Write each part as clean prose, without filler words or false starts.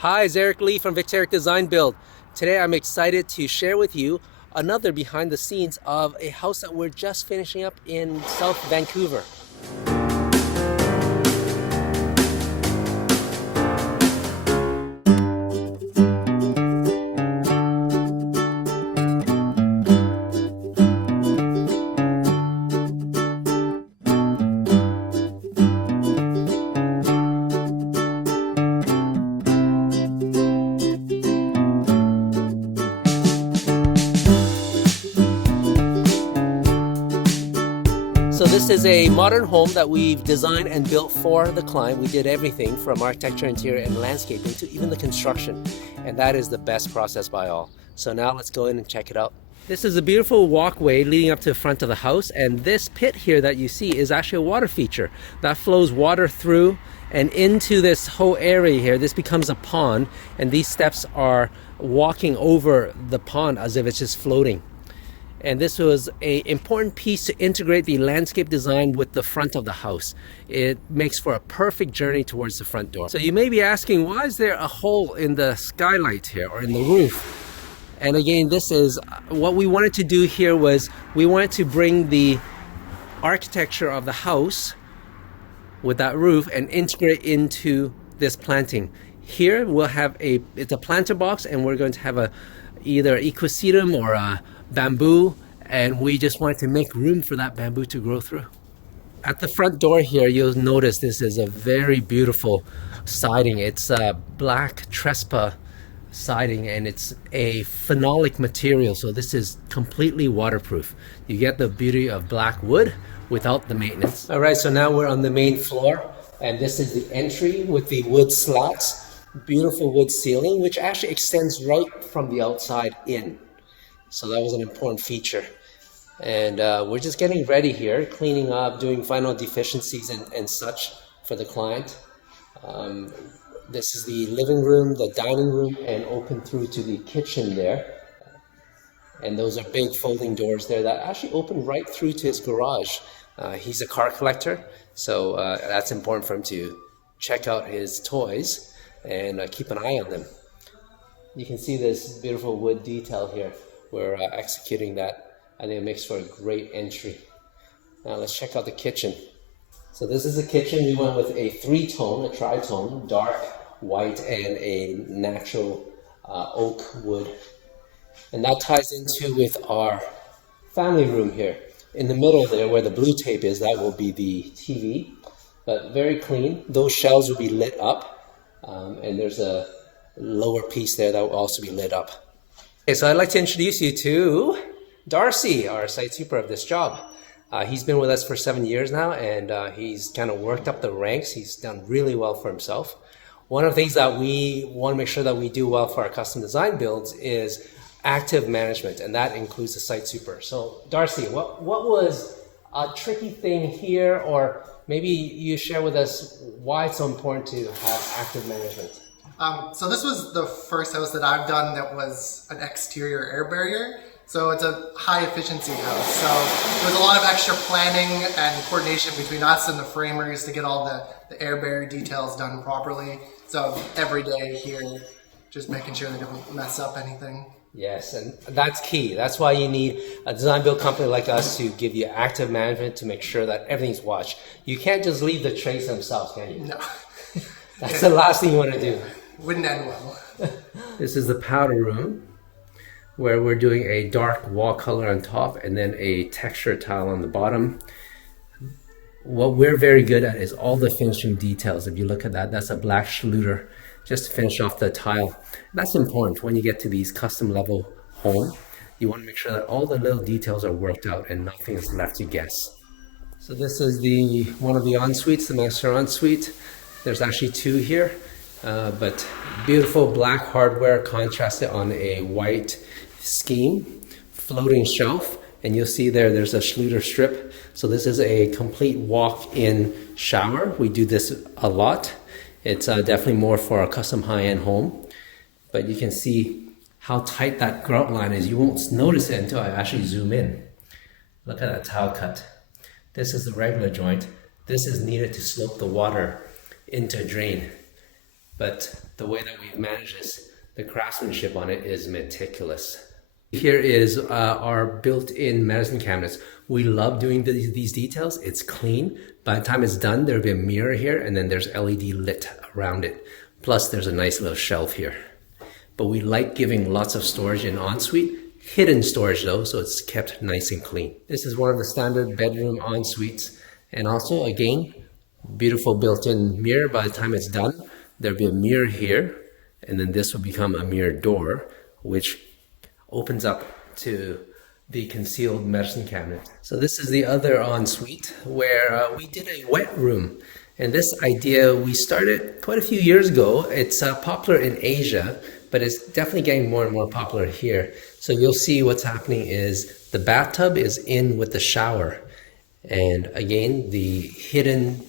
Hi, it's Eric Lee from VictorEric Design+Build. Today I'm excited to share with you another behind the scenes of a house that we're just finishing up in South Vancouver. So this is a modern home that we've designed and built for the client. We did everything from architecture, interior, and landscaping to even the construction. And that is the best process by all. So now let's go in and check it out. This is a beautiful walkway leading up to the front of the house. And this pit here that you see is actually a water feature that flows water through and into this whole area here. This becomes a pond, and these steps are walking over the pond as if it's just floating. And this was an important piece to integrate the landscape design with the front of the house. It makes for a perfect journey towards the front door. So you may be asking, why is there a hole in the skylight here or in the roof? And again, this is what we wanted to do here. Was we wanted to bring the architecture of the house with that roof and integrate into this planting. Here we'll have it's a planter box, and we're going to have either equisetum or a bamboo, and we just wanted to make room for that bamboo to grow through. At the front door here, you'll notice this is a very beautiful siding. It's a black Trespa siding, and it's a phenolic material, so this is completely waterproof. You get the beauty of black wood without the maintenance. All right, so now we're on the main floor, and this is the entry with the wood slats. Beautiful wood ceiling, which actually extends right from the outside in. So that was an important feature. And we're just getting ready here, cleaning up, doing final deficiencies and such for the client. This is the living room, the dining room, and open through to the kitchen there. And those are big folding doors there that actually open right through to his garage. He's a car collector, so that's important for him to check out his toys and keep an eye on them. You can see this beautiful wood detail here. We're executing that. I think it makes for a great entry. Now let's check out the kitchen. So this is the kitchen. We went with a three-tone, a tri-tone, dark, white, and a natural oak wood. And that ties into with our family room here. In the middle there, where the blue tape is, that will be the TV, but very clean. Those shelves will be lit up, and there's a lower piece there that will also be lit up. Okay, so I'd like to introduce you to Darcy, our site super of this job. He's been with us for 7 years now, and he's kind of worked up the ranks. He's done really well for himself. One of the things that we want to make sure that we do well for our custom design builds is active management, and that includes the site super. So Darcy, what was a tricky thing here, or maybe you share with us why it's so important to have active management? So this was the first house that I've done that was an exterior air barrier. So it's a high efficiency house. So there was a lot of extra planning and coordination between us and the framers to get all the air barrier details done properly. So every day here, just making sure they don't mess up anything. Yes, and that's key. That's why you need a design build company like us to give you active management to make sure that everything's watched. You can't just leave the trays themselves, can you? No. That's the last thing you want to do. Wouldn't end well. This is the powder room, where we're doing a dark wall color on top and then a texture tile on the bottom. What we're very good at is all the finishing details. If you look at that, that's a black Schluter just to finish off the tile. That's important when you get to these custom level home. You want to make sure that all the little details are worked out and nothing is left to guess. So this is one of the en-suites, the master en-suite. There's actually two here. But beautiful black hardware contrasted on a white scheme, floating shelf, and you'll see there's a Schluter strip. So this is a complete walk-in shower. We do this a lot. It's definitely more for a custom high-end home, but you can see how tight that grout line is. You won't notice it until I actually zoom in. Look at that tile cut. This is the regular joint. This is needed to slope the water into a drain. but the way that we've managed this, the craftsmanship on it is meticulous. Here is our built-in medicine cabinets. We love doing these details. It's clean. By the time it's done, there'll be a mirror here, and then there's LED lit around it. Plus, there's a nice little shelf here. But we like giving lots of storage in ensuite. Hidden storage though, so it's kept nice and clean. This is one of the standard bedroom ensuites. And also, again, beautiful built-in mirror. By the time it's done, there'll be a mirror here, and then this will become a mirror door, which opens up to the concealed medicine cabinet. So this is the other ensuite where we did a wet room. And this idea we started quite a few years ago. It's popular in Asia, but it's definitely getting more and more popular here. So you'll see what's happening is the bathtub is in with the shower. And again, the hidden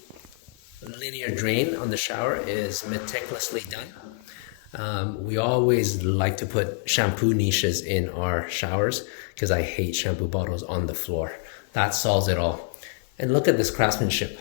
linear drain on the shower is meticulously done. We always like to put shampoo niches in our showers because I hate shampoo bottles on the floor. That solves it all. And look at this craftsmanship.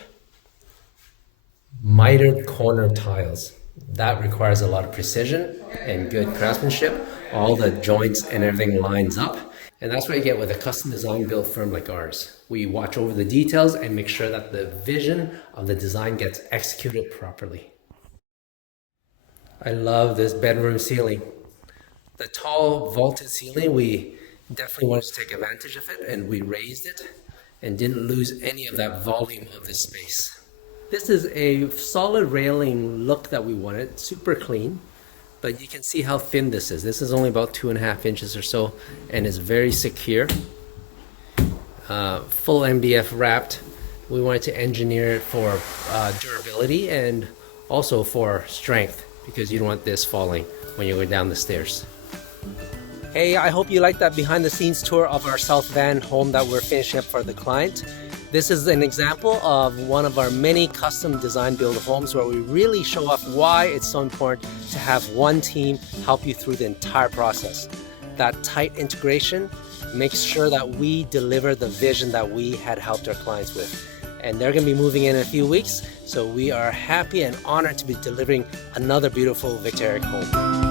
Mitered corner tiles. That requires a lot of precision and good craftsmanship. All the joints and everything lines up. And that's what you get with a custom design build firm like ours. We watch over the details and make sure that the vision of the design gets executed properly. I love this bedroom ceiling. The tall vaulted ceiling, we definitely wanted to take advantage of it, and we raised it and didn't lose any of that volume of the space. This is a solid railing look that we wanted, super clean, but you can see how thin this is. This is only about 2.5 inches or so, and is very secure. Full MDF wrapped. We wanted to engineer it for durability and also for strength, because you don't want this falling when you go down the stairs. Hey, I hope you liked that behind the scenes tour of our South Van home that we're finishing up for the client. This is an example of one of our many custom design build homes where we really show off why it's so important to have one team help you through the entire process. That tight integration makes sure that we deliver the vision that we had helped our clients with. And they're going to be moving in a few weeks, so we are happy and honored to be delivering another beautiful VictorEric home.